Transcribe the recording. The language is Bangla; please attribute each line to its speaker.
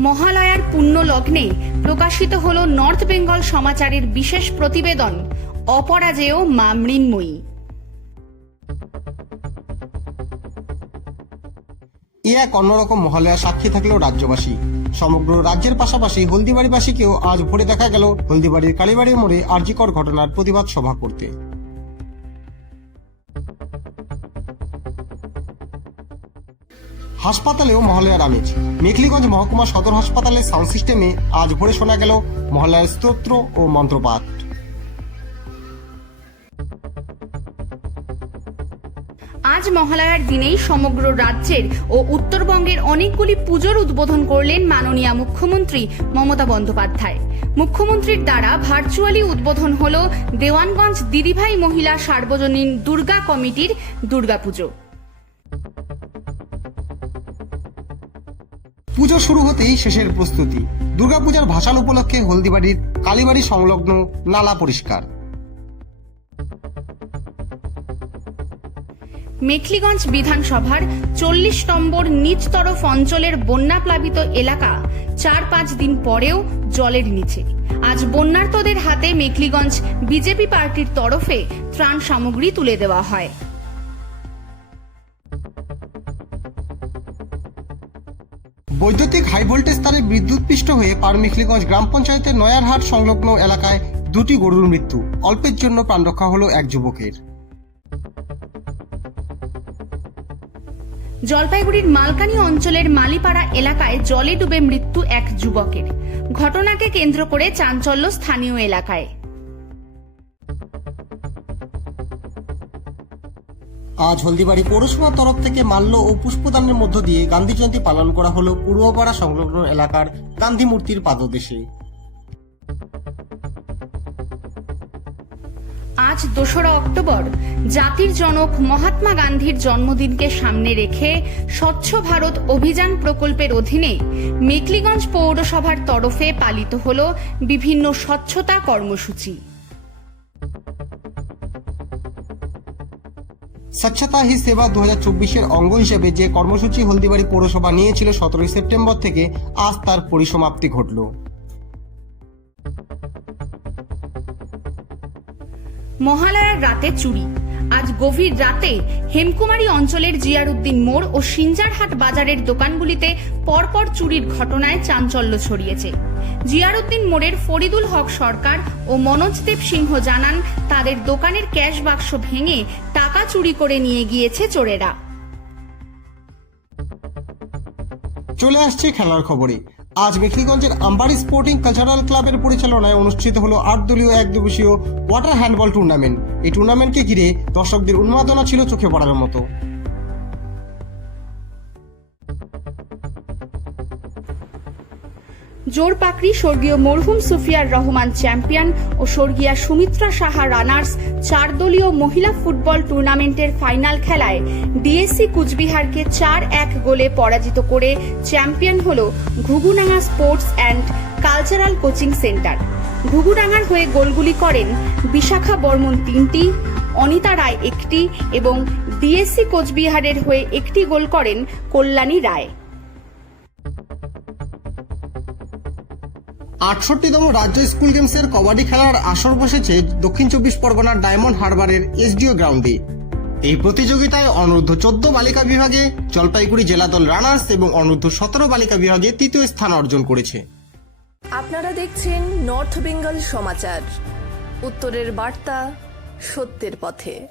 Speaker 1: মহালয়ার পুণ্য লগ্নে প্রকাশিত হল নর্থ বেঙ্গল সমাচারের বিশেষ প্রতিবেদন, অপরাজেয় মা মৃন্ময়ী।
Speaker 2: এ এক অন্যরকম মহালয়া সাক্ষী থাকল রাজ্যবাসী। সমগ্র রাজ্যের পাশাপাশি হলদিবাড়িবাসীকেও আজ ভোরে দেখা গেল হলদিবাড়ির কালীবাড়ির মোড়ে আর্জিকর ঘটনার প্রতিবাদ সভা করতে। হাসপাতালেও মহালয়ার আমেজ মেখলিগঞ্জ মহকুমা সদর হাসপাতালের সাউন্ড সিস্টেমে আজ ভোরে শোনা গেল মহালয়ার স্তোত্র ও মন্ত্রপাঠ।
Speaker 1: আজ মহালয়ার দিনেই সমগ্র রাজ্যের ও উত্তরবঙ্গের অনেকগুলি পুজোর উদ্বোধন করলেন মাননীয় মুখ্যমন্ত্রী মমতা বন্দ্যোপাধ্যায়। মুখ্যমন্ত্রীর দ্বারা ভার্চুয়ালি উদ্বোধন হল দেওয়ানগঞ্জ দিদিভাই মহিলা সার্বজনীন দুর্গা কমিটির দুর্গাপুজো।
Speaker 2: পুজো শুরু হতেই শেষের প্রস্তুতি। দুর্গাপূজার ভাসান উপলক্ষে হলদিবাড়ির কালীবাড়ি সংলগ্ন নালা পরিষ্কার।
Speaker 1: মেখলিগঞ্জ বিধানসভার চল্লিশ নম্বর নিচ তরফ অঞ্চলের বন্যাপ্লাবিত এলাকা চার পাঁচ দিন পরেও জলের নিচে। আজ বন্যার্তদের হাতে মেখলিগঞ্জ বিজেপি পার্টির তরফে ত্রাণ সামগ্রী তুলে দেওয়া হয়।
Speaker 2: বৈদ্যুতিক হাই ভোল্টেজ তারে বিদ্যুৎপৃষ্ট হয়ে পারমিখলিগঞ্জ গ্রাম পঞ্চায়েতের নয়ারহাট সংলগ্ন এলাকায় দুটি গরুর মৃত্যু। অল্পের জন্য প্রাণ রক্ষা হলো এক যুবকের।
Speaker 1: জলপাইগুড়ির মালকানি অঞ্চলের মালিপাড়া এলাকায় জলে ডুবে মৃত্যু এক যুবকের। ঘটনাকে কেন্দ্র করে চাঞ্চল্য স্থানীয় এলাকায়।
Speaker 2: আজ হলদিবাড়ি পৌরসভার তরফ থেকে মাল্য ও পুষ্পদানের মধ্য দিয়ে গান্ধী জয়ন্তী পালন করা হলো পূর্বপাড়া সংলগ্ন এলাকার গান্ধী মূর্তির পাদদেশে।
Speaker 1: আজ দোসরা অক্টোবর, জাতির জনক মহাত্মা গান্ধীর জন্মদিনকে সামনে রেখে স্বচ্ছ ভারত অভিযান প্রকল্পের অধীনে মেকলিগঞ্জ পৌরসভার তরফে পালিত হল বিভিন্ন স্বচ্ছতা কর্মসূচি।
Speaker 2: স্বচ্ছতা হি সেবা দু চব্বিশের অঙ্গ হিসেবে যে কর্মসূচি হলদিবাড়ি পৌরসভা নিয়েছিল সতেরোই সেপ্টেম্বর থেকে, আজ তার পরিসমাপ্তি ঘটল।
Speaker 1: মহালয়ার রাতে চুরি। আজ গভীর রাতে হেমকুমারী অঞ্চলের জিয়ারউদ্দিন মোড় ও সিঞ্জারহাট বাজারের দোকানগুলিতে পরপর চুরির ঘটনায় চাঞ্চল্য ছড়িয়েছে। জিয়ারউদ্দিন মোড়ের ফরিদুল হক সরকার ও মনোজদেব সিংহ জানান, তাদের দোকানের ক্যাশ বাক্স ভেঙে টাকা চুরি করে নিয়ে গিয়েছে চোরেরা।
Speaker 2: চলে আসছে খেলার খবরে। আজ মেখলিগঞ্জের আম্বারি স্পোর্টিং কালচারাল ক্লাবের পরিচালনায় অনুষ্ঠিত হলো আট দলীয় এক দিবসীয় ওয়াটার হ্যান্ডবল টুর্নামেন্ট। এই টুর্নামেন্টকে ঘিরে দর্শকদের উন্মাদনা ছিল চোখে পড়ার মতো।
Speaker 1: জোরপাকড়ি স্বর্গীয় মরহুম সুফিয়ার রহমান চ্যাম্পিয়ন ও স্বর্গীয়া সুমিত্রা সাহা রানার্স চার দলীয় মহিলা ফুটবল টুর্নামেন্টের ফাইনাল খেলায় ডিএসসি কুচবিহারকে চার এক গোলে পরাজিত করে চ্যাম্পিয়ন হল Ghughunanga sports and cultural coaching centre. ঘুঘুডাঙ্গার হয়ে গোলগুলি করেন বিশাখা বর্মন তিনটি, অনিতা রায় একটি এবং ডিএসসি কোচবিহারের হয়ে একটি গোল করেন কল্যাণী রায়।
Speaker 2: আটষট্টিতম রাজ্য স্কুল গেমসের কবাডি খেলার আসর বসেছে দক্ষিণ চব্বিশ পরগনার ডায়মন্ড হারবারের এসডিও গ্রাউন্ডে। এই প্রতিযোগিতায় অনূর্ধ্ব চোদ্দ বালিকা বিভাগে জলপাইগুড়ি জেলা দল রানার্স এবং অনূর্ধ্ব সতেরো বালিকা বিভাগে তৃতীয় স্থান অর্জন করেছে।
Speaker 3: আপনারা দেখছেন নর্থ বেঙ্গল সমাচার। উত্তরের বার্তা সত্যের পথে।